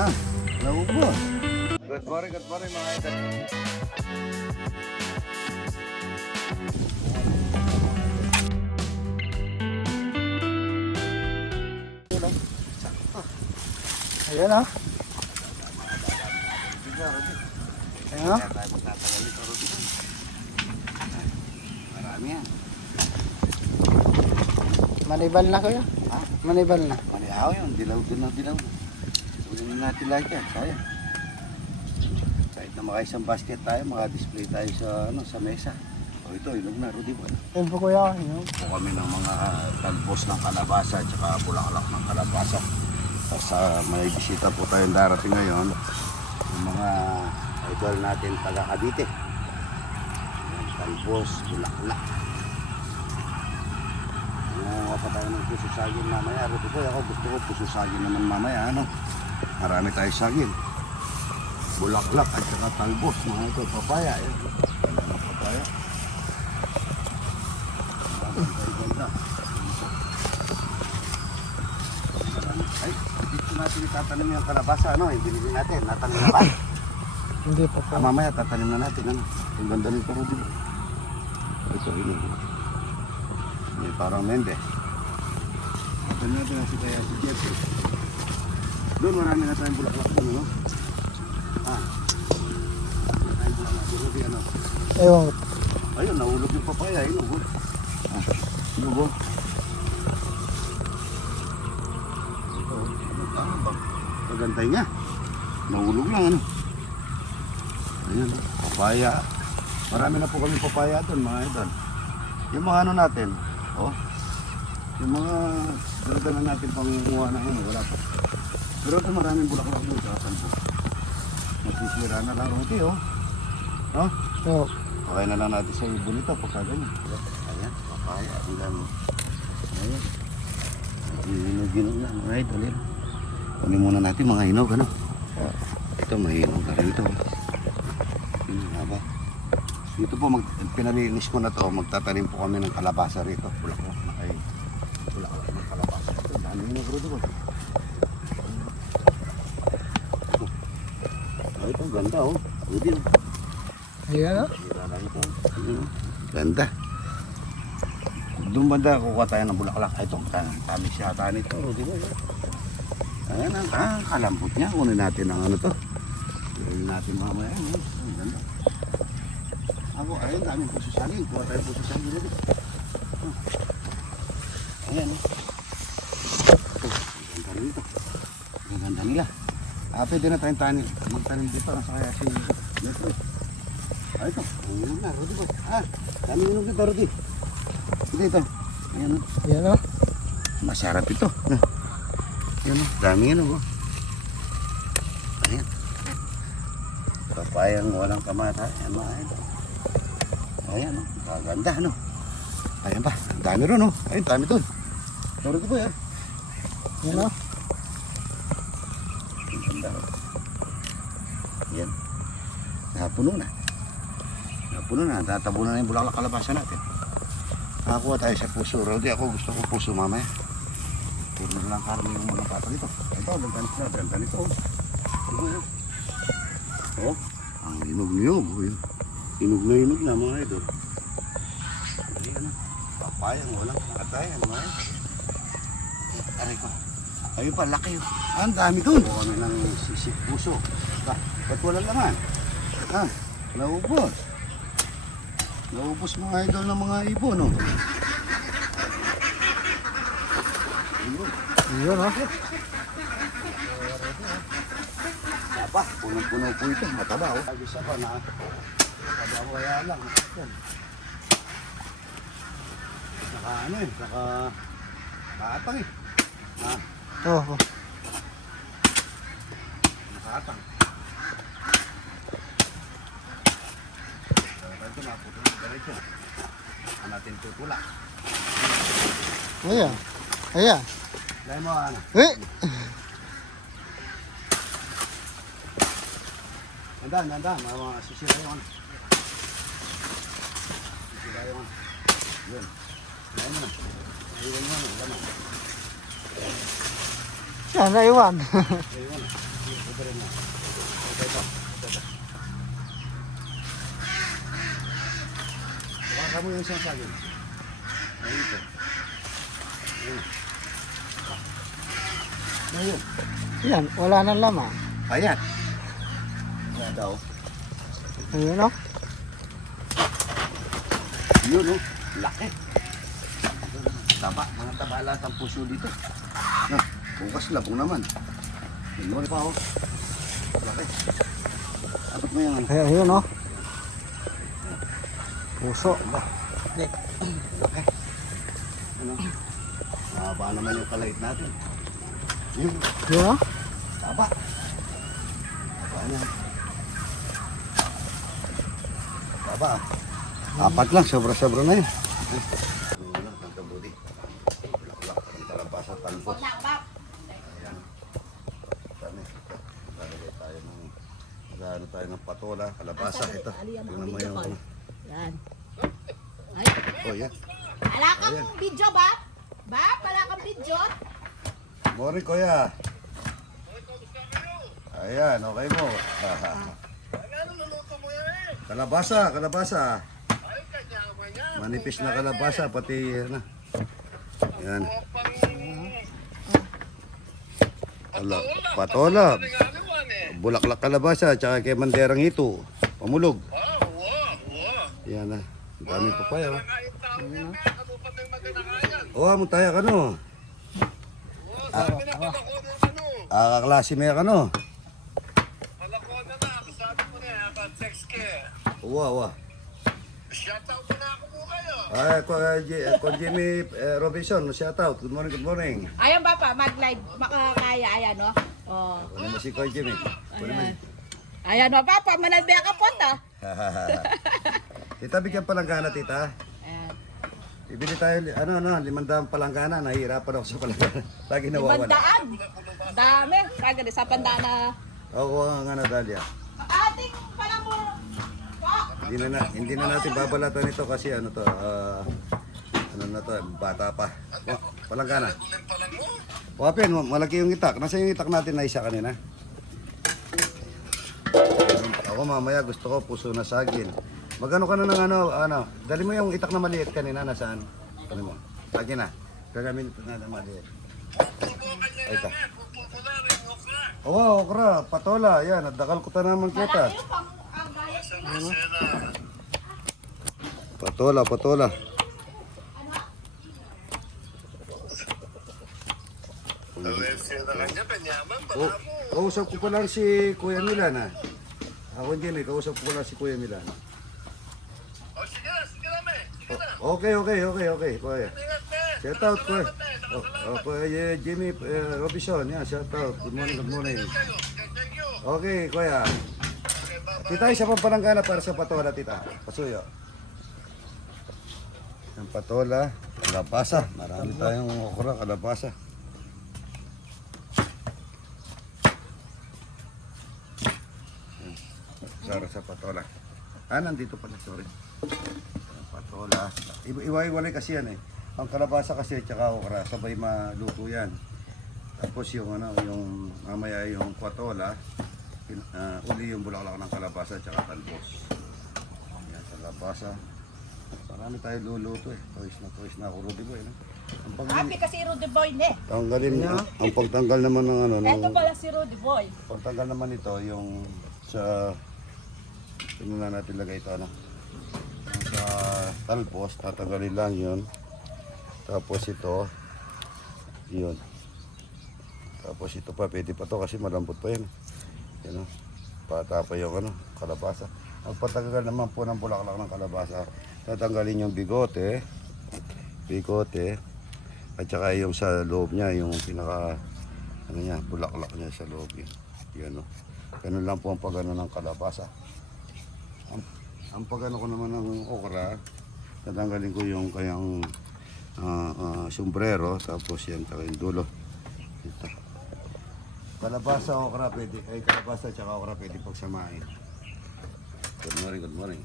Ah, naubos. Good morning mga idol. Ayan ah. Ayan ah. Marami yan. Manibal na kuya. Ha? Manibal na. Manihaw yun. Dilaw doon na dilaw. Ulitin natin lahat yan. Sayang. Kahit na makaisang basket tayo, maka-display tayo sa mesa. O ito, ilog na. Rudy ba? Ayan po kuya. Ayan. Po kami ng mga talbos ng kalabasa at saka bulaklak ng kalabasa. Tapos may bisita po tayong darating ngayon. Yung mga idol natin taga Cavite. Yung talbos, bulaklak. Nangunga pa tayo ng puso saging mamaya. Rudy ko, ako gusto ko puso saging naman mamaya. Ano? Marami tayo saging. Bulaklak at saka talbos. Mga ito, papaya. Wala na papaya. Ganda. Ay, dito natin itatanim yung kalabasa, ano? Yung binili natin, natanim na ba? Hindi pa po. Mamaya tatanim na natin, ano? Yung ganda nito, Rudy. Ito, hinog. May parang mende. Tatanim natin na si kaya si Jeff. Doon marami na tayong bulaklak doon, ano? Ah. Marami tayong bulaklak doon, Rudy, ano? Ewan. Ayun, nahulog yung papaya, hinog. Ah, hinog. Pagantay nga. Nahulog lang ano. Ayan, papaya. Marami na po kami papaya doon mga idol. Yung mga ano natin, oh. Yung mga dala natin pangunguha na ano, wala pa. Pero ito maraming bulaklak doon sa asan po. Masisira na lang uti oh. No? Oo. Okay na lang natin sa ibon ito pagka ganyan. Ayan, papaya. Ang dami. Ayan. Ginog na mga idol yun. Kunin muna natin mga hinog, ano? Ito, may hinog na rin ito. Haba. Dito po, pinalinis ko na to, magtatanim po kami ng kalabasa rito. Bulaklak na kayo. Bulaklak ng kalabasa. Ito, dami hinog rito po. Ito, ganda oh. Rudy oh. Ayan ah. Sira lang ito. Ganda. Doon banda, kukuha tayo ng bulaklak. Ito, tamis yata nito. Rudy oh. Ayan ang kalambot niya. Kunin natin ang ano to. Kunin natin mamaya. Ang ganda. Ako, ayun, daming puso saging. Kuha tayo puso saging ulit. Ayan. Ito, ang ganda rin ito. Ang ganda nila. Pwede na tayong magtanim dito. Nasa kaya si Metro. Ito, ang hinog na. Rudy boy. Dami hinog dito, Rudy. Dito. Ayan. Ayan ah. Masarap ito. Yan o, dami yan o. Ayan. Papayang walang kamatay. Ayan mga idol. Ayan o, kaganda no. Ayan pa, dami ron o. Ayun, dami dun. Turot ko yan. Ayan ah. Ang ganda o. Ayan. Napuno na. Napuno na. Tatabunan na yung bulaklak kalabasa natin. Nakakuha tayo sa puso. Rodi, ako gusto ko puso mamaya. Puro na lang karami yung mga papa nito. Ito, ganda nito. Oh, ang hinog-niyog. Hinog na mga idol. Ayan na. Papayang walang katayan mga idol. Aray ko. Ayun pa, laki yun. Ang dami dun. Buka kami ng sisik puso. Ba't walang laman? Naubos. Naubos mga idol ng mga ibon, no? Ayan ah. Apa, punong-puno po ito. Mataba, oh. Agis ako na. Mataba ko kaya lang. Saka ano eh, saka nakatang eh. Oo. Nakatang. Ito na, puto na diretso. Natin tutula. Ayan. Ayan. Dahil mo, ano? Eh. Nandaan. Sisira yung ano. Sisira yung ano. Yun. Dahil mo na. Ayun mo na. Laman. Yan, naiwan. Ayun mo na. Ito rin na. Ito. Baka mo yung isang saging. Ayun ito. Ayun. Ayun. Yan, wala nang laman. Ayan. Ayan daw. Ayun, oh. Yun, oh. Laki. Taba. Mga taba lahat ang puso dito. Bukas labong naman. Yun pa, oh. Laki. Abot mo yung ano. Ayun, oh. Puso. Laki. Ano? Mahaba naman yung kalait natin. Yun. Yun, oh. Taba. Taba niya. Taba. Apat lang. Sobra-sobra na yun. Ano na, ang kabuti. Bulak-bulak. Ang talabasa, talbos. Ayan. Dami. Lalagay tayo ng... Magano tayo ng patola, kalabasa. Ito. Tingnan mo yung... Yan. Ay, Oh, yan. wala kang Ayan. video ba? Wala kang video? Morning, kuya. Ayan, okay mo. Kalabasa, kalabasa. Manipis na kalabasa, pati ano. Yan. Ala, patola. Bulaklak kalabasa, tsaka kay manderang ito. Pamulog. Yan na. Ang dami pa pa yun. Oo, mutaya ka no. Kaklase mo ka no. Uwa. Shoutout mo na ako po kayo. Ay, ko Jimmy Robinson, shout out. Good morning, good morning. Ayan ba pa, mag-live. Makakaya, ayan, no? Oh. Ano mo si Kuya Jimmy? Ayan. Ayan, no, papa, manalbiya ka po, to. Tita, bigyan palanggana, tita. Ayan. Bibili tayo, 500 palanggana. Nahihirapan ako sa palanggana. Lagi nawawala. Bandaan. Dami. Kagad, sa pandaan na. Oo, nga na, Dalia. Ating pala mo. Hindi na natin babalatan ito kasi ano to, ano na to, bata pa. Palanggana. Wapin, malaki yung itak. Nasa yung itak natin na isa kanina? Ako mamaya gusto ko puso na saging. Magano ka na ng ano, dali mo yung itak na maliit kanina, nasaan? Ano mo? Lagi na. Gagamitin na maliit. Ay, ito. Oo, okra, patola, yan, nadakal ko ta naman kita. Malaki yung pang ang gayat. Patola. Kausap ko pa lang si Kuya Milan ha. Ako Jimmy, kausap ko pa lang si Kuya Milan. O sige na, me. Sige na. Okay, Kuya. Ingat, me. Shout out, Kuya. Kuya Jimmy Robinson, yan, shout out. Good morning. Kayo. Thank you. Okay, Kuya. Okay, bye-bye. Tita, isa pang palanggana para sa patola, tita. Pasuyo. Ang patola, kalabasa. Marami tayong okra, kalabasa. Para sa patola. Nandito pala, sorry. Ang patola. Iwa-iwalay kasi yan eh. Ang kalabasa kasi tsaka okra, sabay maluto yan. Tapos yung yung mamaya yung patola, uli yung bulaklak ng kalabasa tsaka talbos. Yan, kalabasa. Marami tayo luluto eh. Toys na ako, Rudy Boy. No? Happy kasi Rudy Boy, ne? Tanggalin, ang pagtanggal naman ng Ito pala si Rudy Boy. pagtanggal naman ito, yung sa, tingnan natin lagay ito, sa talbos, tatanggalin lang yun. Tapos ito, yun. Tapos ito pa, pwede pa to kasi malambot pa yan. Yan o, pata pa yung kalabasa. Ang patanggal naman po ng bulaklak ng kalabasa, tatanggalin yung bigote, at saka yung sa loob niya, yung pinaka, bulaklak niya sa loob yun. Yan o. Ganun lang po ang pagano ng kalabasa. Ang pagano ko naman ng okra, tatanggalin ko yung kayang sombrero, tapos yan, saka yung dulo. Ito. Kalabasa, okra, pwede. Kalabasa at saka okra pwede pagsamahin. Good morning.